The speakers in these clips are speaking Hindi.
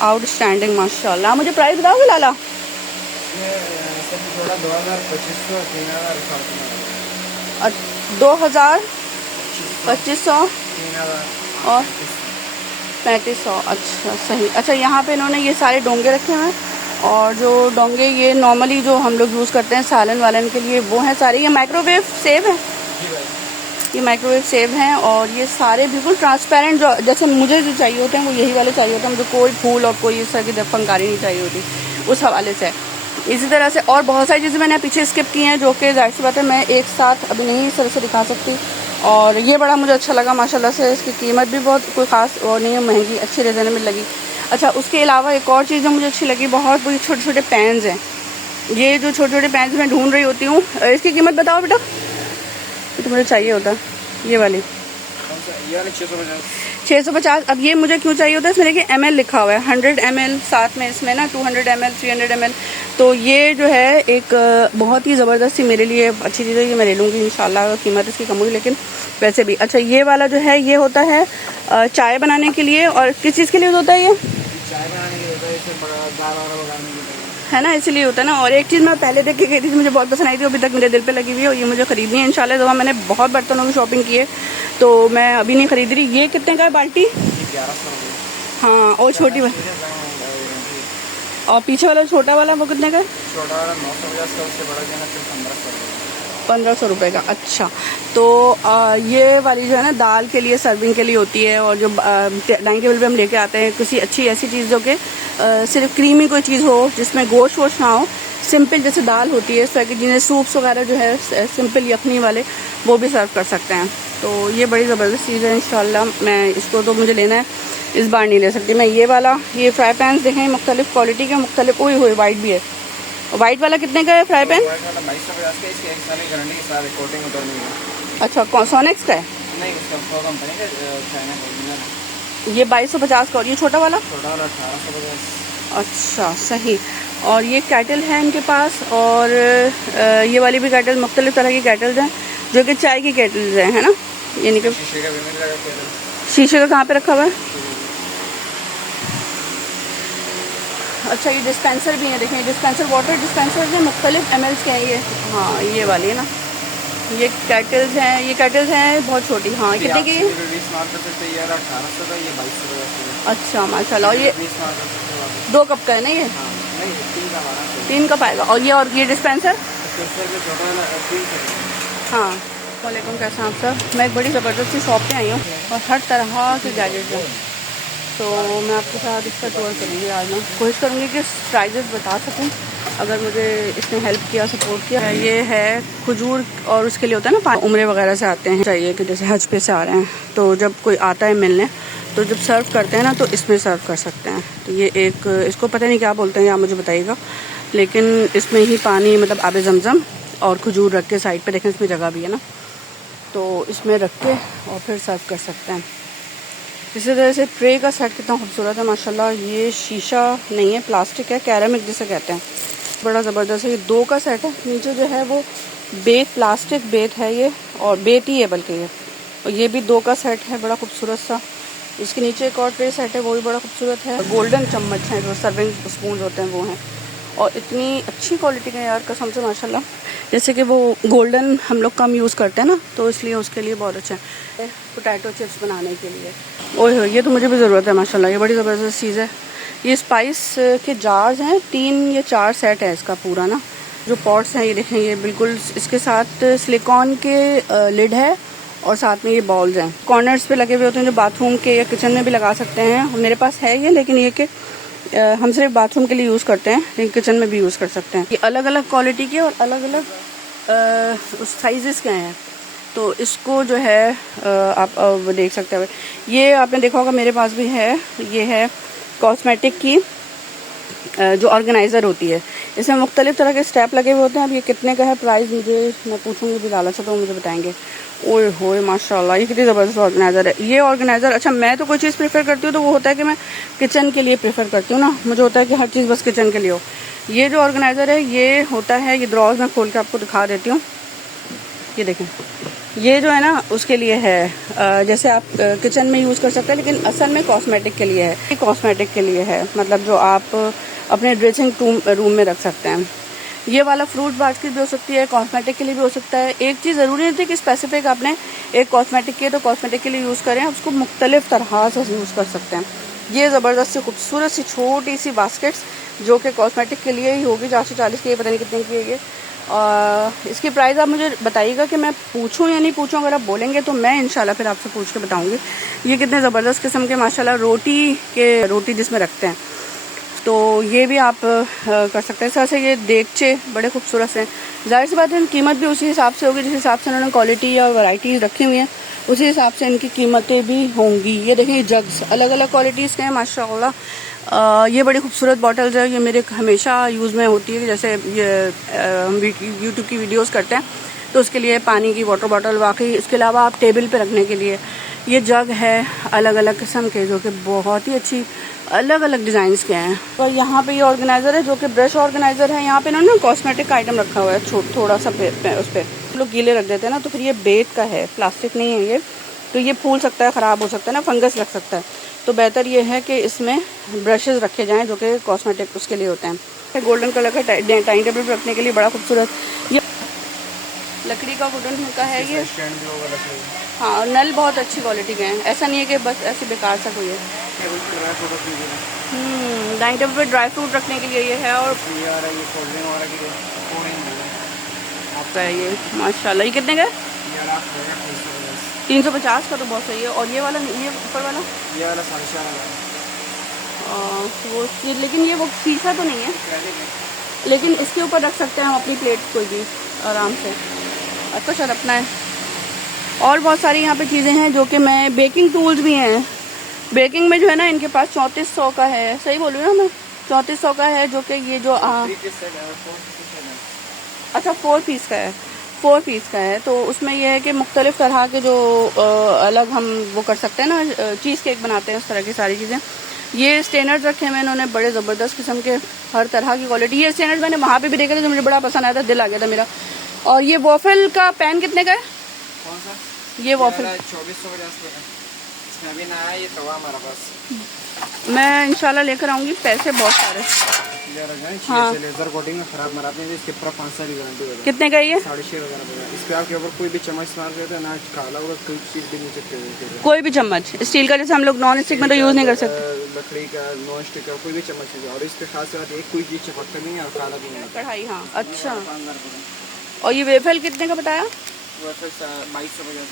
आउटस्टैंडिंग माशाल्लाह। मुझे प्राइस बताओगे लाला? थोड़ा 2200, 2000, 2500 और 3500। अच्छा सही। अच्छा यहाँ पे इन्होंने ये सारे डोंगे रखे हुए हैं, और जो डोंगे ये नॉर्मली जो हम लोग यूज़ करते हैं सालन वालन के लिए वो हैं सारे। ये माइक्रोवेव सेव है, ये माइक्रोवेव सेव हैं, और ये सारे बिल्कुल ट्रांसपेरेंट, जो जैसे मुझे जो चाहिए होते हैं वो यही वाले चाहिए होते हैं। मुझे कोई फूल और कोई इस तरह की फंकारी नहीं चाहिए होती, उस हवाले से। इसी तरह से और बहुत सारी चीज़ें मैंने पीछे स्किप की हैं, जो कि जाहिर सी बात है मैं एक साथ अभी नहीं इस तरह से दिखा सकती। और ये बड़ा मुझे अच्छा लगा माशाल्लाह से। इसकी कीमत भी बहुत कोई ख़ास और नहीं है, महंगी, अच्छी रिजनेबल लगी। अच्छा उसके अलावा एक और चीज़ जो मुझे अच्छी लगी बहुत, वो छोटे छोटे पैन्स हैं। ये जो छोटे छोटे पैन्स मैं ढूंढ रही होती हूँ, इसकी कीमत बताओ बेटा। ये तो मुझे चाहिए होता ये वाली 650। अब ये मुझे क्यों चाहिए होता है, इसमें देखिए ml लिखा हुआ है, 100 ml साथ में इसमें ना 200 ml, 300 ml। तो ये जो है एक बहुत ही ज़बरदस्त मेरे लिए अच्छी चीज़ है, ये मैं ले लूँगी इंशाल्लाह। कीमत इसकी कम होगी लेकिन वैसे भी। अच्छा ये वाला जो है ये होता है चाय बनाने के लिए, और किस चीज़ के लिए होता है ये? चाय बनाने के लिए होता है, इससे है ना, इसीलिए होता है ना। और एक चीज़ मैं पहले देख के गई थी, मुझे बहुत पसंद आई थी, अभी तक मेरे दिल पे लगी हुई है, और ये मुझे खरीदनी है इंशाल्लाह। तो मैंने बहुत बर्तनों की शॉपिंग की है, तो मैं अभी नहीं खरीद रही। ये कितने का है बाल्टी? 1100। हाँ, और छोटी वाली, और पीछे वाला छोटा वाला वो कितने का है? छोटा वाला 950 का, उससे बड़ा जो है फिर 1500 रुपये का। अच्छा तो ये वाली जो है ना दाल के लिए, सर्विंग के लिए होती है, और जो डाइनिंग टेबल पे हम लेके आते हैं किसी अच्छी ऐसी चीज़ जो कि सिर्फ क्रीमी कोई चीज़ हो, जिसमें गोश्त वोश ना हो, सिंपल जैसे दाल होती है इस तरह की, जिन्हें सूप्स वगैरह जो है सिंपल यखनी वाले वो भी सर्व कर सकते हैं। तो ये बड़ी ज़बरदस्त चीज़ है इंशाल्लाह। मैं इसको तो मुझे लेना है, इस बार नहीं ले सकती मैं। ये वाला, ये फ्राई पैन देखें मुख्तलिफ़ क्वालिटी के, मुख्तलिफ हुई हुई वाइट भी है। वाइट वाला कितने का है फ्राई पैन? 2250 का, इसकी 1 साल की गारंटी के साथ कोटिंग उतरनी है। अच्छा सोनेक्स का है? नहीं, उसका कंपनी का चाइना का। ये 2250 का, और ये छोटा वाला? छोटा वाला 1850। अच्छा सही। और ये कैटल है इनके पास, और ये वाली भी कैटल, मुख्तलिफ तरह की कैटल्स हैं जो कि चाय की कैटल्स हैं, है ना। यानी कि शीशे का भी मिल रहा है। शीशे का कहाँ पे रखा हुआ है? अच्छा ये डिस्पेंसर भी है, देखें डिस्पेंसर, वाटर डिस्पेंसर हैं, मुख्तलिफ ml के हैं ये। हाँ ये वाली है ना, ये कैटल्स हैं, ये कैटल्स हैं बहुत छोटी। हाँ कितने की? 1800 का, ये 2200। अच्छा माशाल्लाह। और ये 2 कप का है ना ये? 3 कप आएगा। और ये डिस्पेंसर? हाँ वालेकुम, कैसा आप सब? मैं एक बड़ी ज़बरदस्त सी शॉप पे आई हूँ, और हर तरह के गैजेट्स हैं। तो मैं आपके साथ इसका टूर करूँगी आज। मैं कोशिश करूँगी कि प्राइजेस बता सकूँ, अगर मुझे इसने हेल्प किया, सपोर्ट किया। ये है खजूर, और उसके लिए होता है ना, उम्रे वगैरह से आते हैं, चाहिए कि जैसे हज पे से आ रहे हैं, तो जब कोई आता है मिलने, तो जब सर्व करते हैं ना तो इसमें सर्व कर सकते हैं। तो ये एक, इसको पता नहीं क्या बोलते हैं, आप मुझे बताइएगा, लेकिन इसमें ही पानी मतलब आबे ज़मज़म और खजूर रख के साइड पे, देखें इसमें जगह भी है ना, तो इसमें रख के और फिर सर्व कर सकते हैं। इसी तरह से ट्रे का सेट कितना खूबसूरत है माशाल्लाह। ये शीशा नहीं है, प्लास्टिक है, कैरेमिक जिसे कहते हैं, बड़ा ज़बरदस्त है। ये 2 का सेट है, नीचे जो है वो बेत, प्लास्टिक बेत है ये, और बेत ही है बल्कि ये, और ये भी 2 का सेट है, बड़ा खूबसूरत सा। इसके नीचे एक और ट्रे सेट है, वो भी बड़ा खूबसूरत है। गोल्डन चम्मच हैं, जो सर्विंग स्पून होते हैं वो हैं, और इतनी अच्छी क्वालिटी का यार कसम से माशाल्लाह। जैसे कि वो गोल्डन हम लोग कम यूज़ करते हैं ना, तो इसलिए उसके लिए बहुत अच्छा है। पोटैटो चिप्स बनाने के लिए, ओह ये तो मुझे भी ज़रूरत है माशाल्लाह, ये बड़ी ज़बरदस्त चीज़ है। ये स्पाइस के जार्स हैं, 3 या 4 सेट है इसका पूरा ना। जो पॉट्स हैं ये देखें, ये बिल्कुल इसके साथ सिलिकॉन के लिड है, और साथ में ये बॉल्स हैं, कॉर्नर्स पे लगे हुए होते हैं, जो बाथरूम के या किचन में भी लगा सकते हैं। मेरे पास है ये, लेकिन ये कि हम सिर्फ बाथरूम के लिए यूज़ करते हैं, लेकिन किचन में भी यूज़ कर सकते हैं। ये अलग अलग क्वालिटी के और अलग अलग साइजेस के हैं। तो इसको जो है आप देख सकते हैं। ये आपने देखा होगा मेरे पास भी है, ये है कॉस्मेटिक की जो ऑर्गेनाइज़र होती है, इसमें मुख्तलिफ तरह के स्टेप लगे हुए होते हैं। अब ये कितने का है, प्राइस मुझे, मैं पूछूंगी भी लाला से तो मुझे बताएंगे। ओए होए माशाल्लाह, ये कितनी ज़बरदस्त ऑर्गेनाइज़र है। ये ऑर्गेनाइज़र, अच्छा मैं तो कोई चीज़ प्रेफर करती हूँ तो वो होता है कि मैं किचन के लिए प्रेफर करती हूँ ना, मुझे होता है कि हर चीज़ बस किचन के लिए हो। ये जो ऑर्गेनाइज़र है ये होता है, ये ड्रॉज में खोल के आपको दिखा देती हूँ, ये देखें, ये जो है ना उसके लिए है, जैसे आप किचन में यूज़ कर सकते हैं, लेकिन असल में कॉस्मेटिक के लिए है। ये कॉस्मेटिक के लिए है, मतलब जो आप अपने ड्रेसिंग रूम में रख सकते हैं। ये वाला फ्रूट बास्केट भी हो सकती है, कॉस्मेटिक के लिए भी हो सकता है। एक चीज़ ज़रूरी नहीं थी कि स्पेसिफिक आपने एक कॉस्मेटिक की है तो कॉस्मेटिक के लिए यूज़ करें, उसको मुख्तलिफ तरह से यूज़ कर सकते हैं। ये ज़बरदस्त सी खूबसूरत सी छोटी सी बास्केट्स जो कि कॉस्मेटिक के लिए ही होगी, 440 की, पता नहीं कितने की है ये। इसकी प्राइस आप मुझे बताइएगा कि मैं पूछूं या नहीं पूछूं। अगर आप बोलेंगे तो मैं इंशाल्लाह फिर आपसे पूछ के बताऊंगी। ये कितने ज़बरदस्त किस्म के माशाल्लाह रोटी जिसमें रखते हैं, तो ये भी आप कर सकते हैं। ऐसे ये देगचे बड़े खूबसूरत हैं। जाहिर सी बात है कीमत भी उसी हिसाब से होगी जिस हिसाब से उन्होंने क्वालिटी या वैरायटीज़ रखी हुई हैं, उसी हिसाब से इनकी कीमतें भी होंगी। ये देखें, ये जग्स अलग अलग क्वालिटीज़ के हैं माशाल्लाह। ये बड़ी खूबसूरत बॉटल्स है, ये मेरे हमेशा यूज़ में होती है। जैसे ये हम यूट्यूब की वीडियोस करते हैं तो उसके लिए पानी की वाटर बॉटल, वाकई इसके अलावा आप टेबल पे रखने के लिए ये जग है अलग अलग किस्म के, जो कि बहुत ही अच्छी अलग अलग डिज़ाइंस के हैं। और यहाँ पे ये ऑर्गेनाइज़र है जो कि ब्रश ऑर्गेनाइज़र है। यहाँ पे इन्होंने कॉस्मेटिक आइटम रखा हुआ है थोड़ा सा उस पर लोग गीले रख देते हैं ना, तो फिर ये बेट का है, प्लास्टिक नहीं है ये, तो ये फूल सकता है, ख़राब हो सकता है ना, फंगस लग सकता है। तो बेहतर ये है कि इसमें ब्रशेज़ रखे जाएँ जो कि कॉस्मेटिक उसके लिए होते हैं। गोल्डन कलर का टाइम टेबल पर रखने के लिए बड़ा खूबसूरत, ये लकड़ी का वुडन का है ये। हाँ, नल बहुत अच्छी क्वालिटी के हैं, ऐसा नहीं है कि बस ऐसे बेकार सा कोई है। डाइनिंग टेबल पे ड्राई फ्रूट रखने के लिए ये है। और आपका है ये माशाल्लाह। ये कितने का है? 350 का, तो बहुत सही है। और ये वाला, ये ऊपर वाला, ये वाला 4.5 वो लेकिन ये वो शीशा तो नहीं है, लेकिन इसके ऊपर रख सकते हैं हम अपनी प्लेट कोई भी आराम से। अच्छा शायद अपना है। और बहुत सारी यहाँ पे चीज़ें हैं जो कि मैं, बेकिंग टूल्स भी हैं। बेकिंग में जो है ना इनके पास 3400 का है, सही बोल रही हूँ ना मैं, 3400 का है, जो कि ये जो अच्छा 4 पीस का है, 4 पीस का है। तो उसमें यह है कि मुख्तलिफ तरह के जो अलग हम वो कर सकते हैं ना, चीज़ केक बनाते हैं, उस तरह की सारी चीज़ें। ये स्टेनर्स रखे हैं इन्होंने बड़े ज़बरदस्त किस्म के, हर तरह की क्वालिटी। ये स्टेनर्स मैंने वहाँ पे भी देखे थे जो मुझे बड़ा पसंद आया था, दिल आ गया था मेरा। और ये वॉफल का पैन कितने का है? कौन सा? ये वॉफल 2450 का है। इसमें अभी ना है ये तवा हमारा पास। मैं इंशाल्लाह लेकर आऊँगी, पैसे बहुत सारे। हाँ, लेजर कोटिंग में खराब मराते हैं, इसके ऊपर 5 साल की गारंटी होगी। कितने का ये? 6.5 वगैरह। इस पे आपके ऊपर कोई भी चम्मच इस्तेमाल करते हैं ना, काला होगा, कोई चीज़ भी नहीं चिपकेगी। कोई भी चम्मच स्टील का, जैसे हम लोग नॉन स्टिक में तो यूज़ नहीं कर सकते, लकड़ी का, नॉन स्टिक का, कोई भी चम्मच है। और इस पे खास बात एक कोई चीज़ चिपकता नहीं है और काला भी नहीं है। कढ़ाई, हाँ अच्छा। और ये वेफल कितने का बताया? वेफल 2250।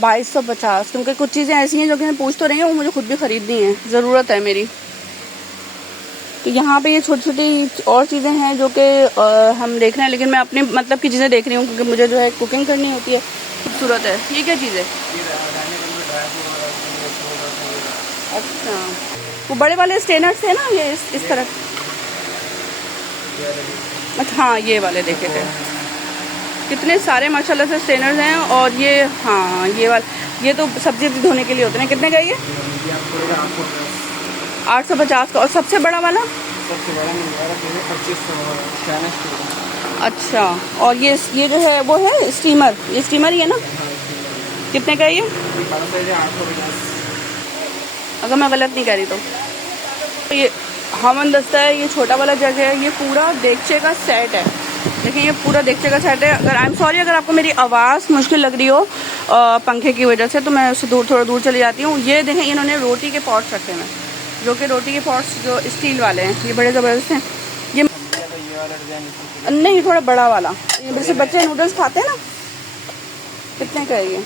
2250, क्योंकि कुछ चीज़ें ऐसी हैं जो कि मैं पूछ तो रही हूँ, वो मुझे खुद भी ख़रीदनी है, ज़रूरत है मेरी। तो यहाँ पे ये छोटी छोटी और चीज़ें हैं जो कि हम देख रहे हैं, लेकिन मैं अपने मतलब की चीज़ें देख रही हूँ क्योंकि मुझे जो है कुकिंग करनी होती है। खूबसूरत है। ये क्या चीज़ है? अच्छा, वो बड़े वाले स्टेनर्स थे ना ये इस तरह। अच्छा हाँ, ये वाले देखे थे, कितने सारे माशाल्लाह से स्टेनर्स हैं। और ये हाँ, ये वाला, ये तो सब्जी धोने के लिए होते हैं। कितने का ये? 850 का। और सबसे बड़ा वाला? सबसे बड़ा नहीं, 2500। अच्छा, और ये जो है वो है स्टीमर, ये स्टीमर ही है ना? कितने का है ये? 850। अगर मैं गलत नहीं कह रही तो ये हमन दस्ता है, ये छोटा वाला जग है, ये पूरा देगचे का सेट है। देखिए ये पूरा देगचे का सेट है। अगर आई एम सॉरी अगर आपको मेरी आवाज़ मुश्किल लग रही हो पंखे की वजह से, तो मैं उससे थोड़ा दूर चली जाती हूँ। ये देखें, इन्होंने रोटी के पॉट्स रखे हैं, जो कि रोटी के पॉट्स जो स्टील वाले हैं, ये बड़े ज़बरदस्त हैं। ये नहीं, थोड़ा बड़ा वाला, ये जैसे बच्चे नूडल्स खाते हैं ना। कितने का है ये?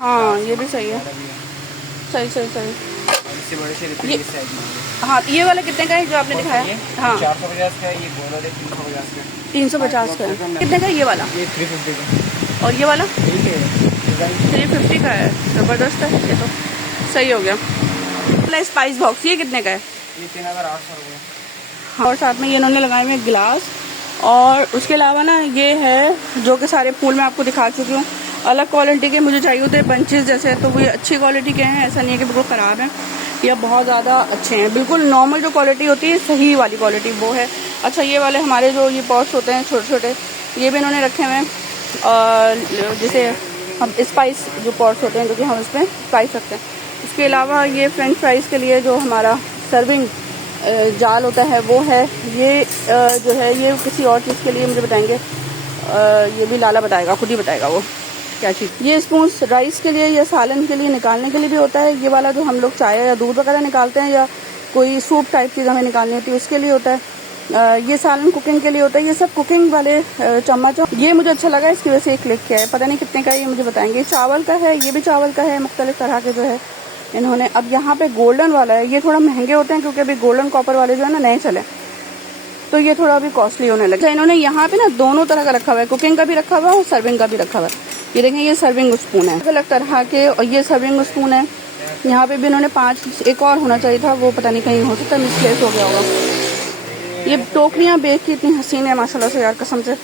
हाँ, ये भी सही है, सही। ये हाँ, ये वाला कितने का है जो आपने दिखाया? हाँ, 450 का। ये बोला 350 का। 350 का है। कितने का है ये वाला? ये 350 का। और ये वाला 350 का है। ज़बरदस्त है, ये तो सही हो गया। स्पाइस बॉक्स ये कितने का है? ये 3800 रुपये। और साथ में ये इन्होंने लगाए हुए गिलास। और उसके अलावा ना ये है जो कि सारे फूल मैं आपको दिखा चुकी हूँ, अलग क्वालिटी के मुझे चाहिए होते बंचेस जैसे, तो वो ये अच्छी क्वालिटी के हैं, ऐसा नहीं है कि बिल्कुल ख़राब हैं या बहुत ज़्यादा अच्छे हैं। बिल्कुल नॉर्मल जो क्वालिटी होती है, सही वाली क्वालिटी वो है। अच्छा, ये वाले हमारे जो ये पॉट्स होते हैं छोटे छोटे, ये भी इन्होंने रखे हुए हैं, और जैसे हम स्पाइस जो पॉट्स होते हैं क्योंकि हम इसमें स्पाइस रखते हैं। इसके अलावा ये फ्रेंच फ्राइज़ के लिए जो हमारा सर्विंग जाल होता है वो है। ये जो है ये किसी और चीज़ के लिए मुझे बताएंगे, ये भी लाला बताएगा, खुद ही बताएगा वो क्या चीज़। ये स्पून राइस के लिए या सालन के लिए निकालने के लिए भी होता है। ये वाला जो हम लोग चाय या दूध वगैरह निकालते हैं या कोई सूप टाइप चीज़ हमें निकालनी होती है उसके लिए होता है। ये सालन कुकिंग के लिए होता है। ये सब कुकिंग वाले चम्मच। ये मुझे अच्छा लगा, इसकी वजह से क्लिक किया है। पता नहीं कितने का है ये मुझे बताएंगे। चावल का है, ये भी चावल का है, मुख्तलिफ तरह के जो है इन्होंने। अब यहाँ पे गोल्डन वाला है, ये थोड़ा महंगे होते हैं क्योंकि अभी गोल्डन कॉपर वाले जो है ना नए चले, तो ये थोड़ा अभी कॉस्टली होने लगे। तो इन्होंने यहाँ पे ना दोनों तरह का रखा हुआ है, कुकिंग का भी रखा हुआ है और सर्विंग का भी रखा हुआ है। ये देखें, ये सर्विंग स्पून है अलग तरह के, और ये सर्विंग स्पून है। यहाँ पे भी इन्होंने 5, एक और होना चाहिए था, वो पता नहीं कहीं हो सकता है मिसप्लेस हो गया होगा। ये टोकरियाँ बेच की इतनी हसीन है माशाल्लाह से यार, कसम से।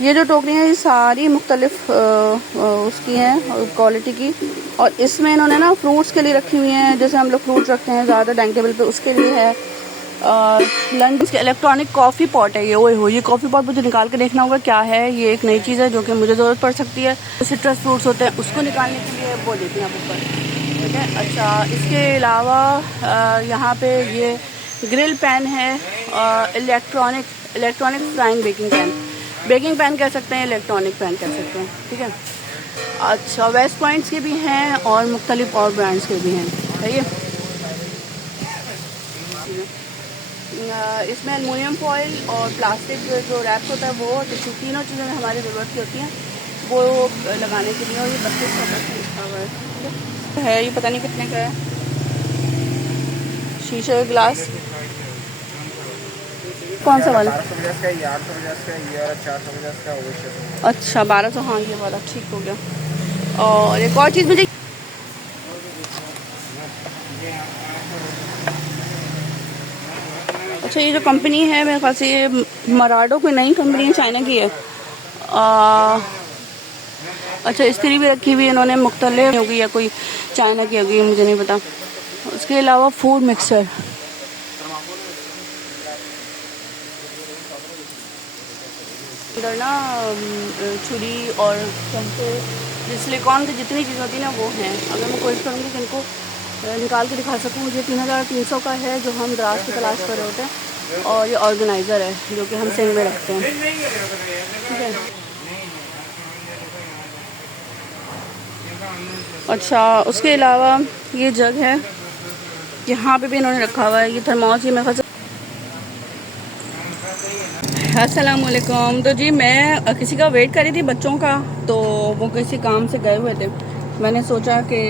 ये जो टोकरियाँ ये सारी मुख्तलिफ उसकी हैं क्वालिटी की, और इसमें इन्होंने ना फ्रूट्स के लिए रखी हुई हैं, जैसे हम लोग फ्रूट्स रखते हैं ज़्यादा डाइनिंग टेबल पे, उसके लिए है। लंच के इलेक्ट्रॉनिक कॉफ़ी पॉट है ये। ओए हो, ये कॉफ़ी पॉट मुझे निकाल के देखना होगा क्या है। ये एक नई चीज़ है जो कि मुझे ज़रूरत पड़ सकती है। सिट्रस फ्रूट्स होते हैं उसको निकालने के लिए वो देती हैं आप ऊपर, ठीक है। अच्छा, इसके अलावा यहाँ पे ये ग्रिल पैन है, इलेक्ट्रॉनिक फ्राइंग बेकिंग पैन कह सकते हैं, इलेक्ट्रॉनिक पैन कह सकते हैं, ठीक है। अच्छा, वेस्ट पॉइंट्स के भी हैं और मुख्तलिफ और ब्रांड्स के भी हैं, है ये। इसमें एलुमिनियम फॉइल और प्लास्टिक जो रैप्स होता है वो टिश्यू, तीनों चीज़ें हमारी ज़रूरत की होती हैं वो लगाने के लिए। और ये 32 का लिखा हुआ है, ये पता नहीं कितने का है। शीशे का गिलास कौन सा वाला? 1250 का, 850 का, ये और 450 का। अच्छा 1200, हाँ ये वाला ठीक हो गया। और एक और चीज़ मुझे, अच्छा ये जो कंपनी है मेरे ख्याल से ये मराडो कोई नई कंपनी है, चाइना की है। अच्छा, इस्त्री भी रखी हुई है इन्होंने, मुख्तलिफ होगी या कोई चाइना की होगी मुझे नहीं पता। उसके अलावा फूड मिक्सचर, अंदर ना छुरी और चमचे, सिलिकॉन की जितनी चीज़ होती है ना वो हैं। अगर मैं कोशिश करूँगी कि इनको निकाल के दिखा सकूँ। ये 3300 का है जो हम दराज की तलाश कर रहे होते हैं, और ये ऑर्गेनाइज़र है जो कि हम सिंक में रखते हैं, ठीक है। अच्छा, उसके अलावा ये जग है, यहाँ पे भी इन्होंने रखा हुआ है। ये थर्मोस, ये मेरे ख्याल से। अस्सलाम वालेकुम। तो जी मैं किसी का वेट कर रही थी, बच्चों का, तो वो किसी काम से गए हुए थे। मैंने सोचा कि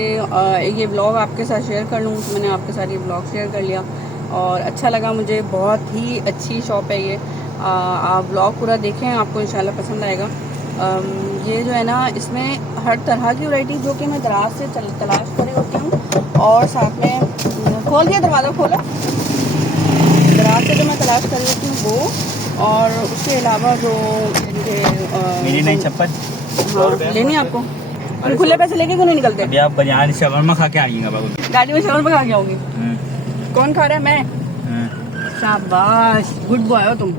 ये व्लॉग आपके साथ शेयर कर लूँ, तो मैंने आपके साथ ये व्लॉग शेयर कर लिया और अच्छा लगा मुझे। बहुत ही अच्छी शॉप है ये, आप व्लॉग पूरा देखें, आपको इंशाल्लाह पसंद आएगा। ये जो है ना, इसमें हर तरह की वैरायटी जो कि मैं दराज से तलाश कर रही होती हूँ, और साथ में खोल दिया दरवाज़ा, खोला, दराज से जो मैं तलाश कर रही होती हूँ वो, और उसके अलावा जो मेरी नई चप्पल लेनी है आपको। खुले पैसे लेके क्यों नहीं निकलते? अभी आप बाजार शवरमा खा के आइएगा बाबू। गाड़ी में शवरमा खा के आओगी? कौन खा रहा है? मैं। शाबाश, गुड बॉय हो तुम।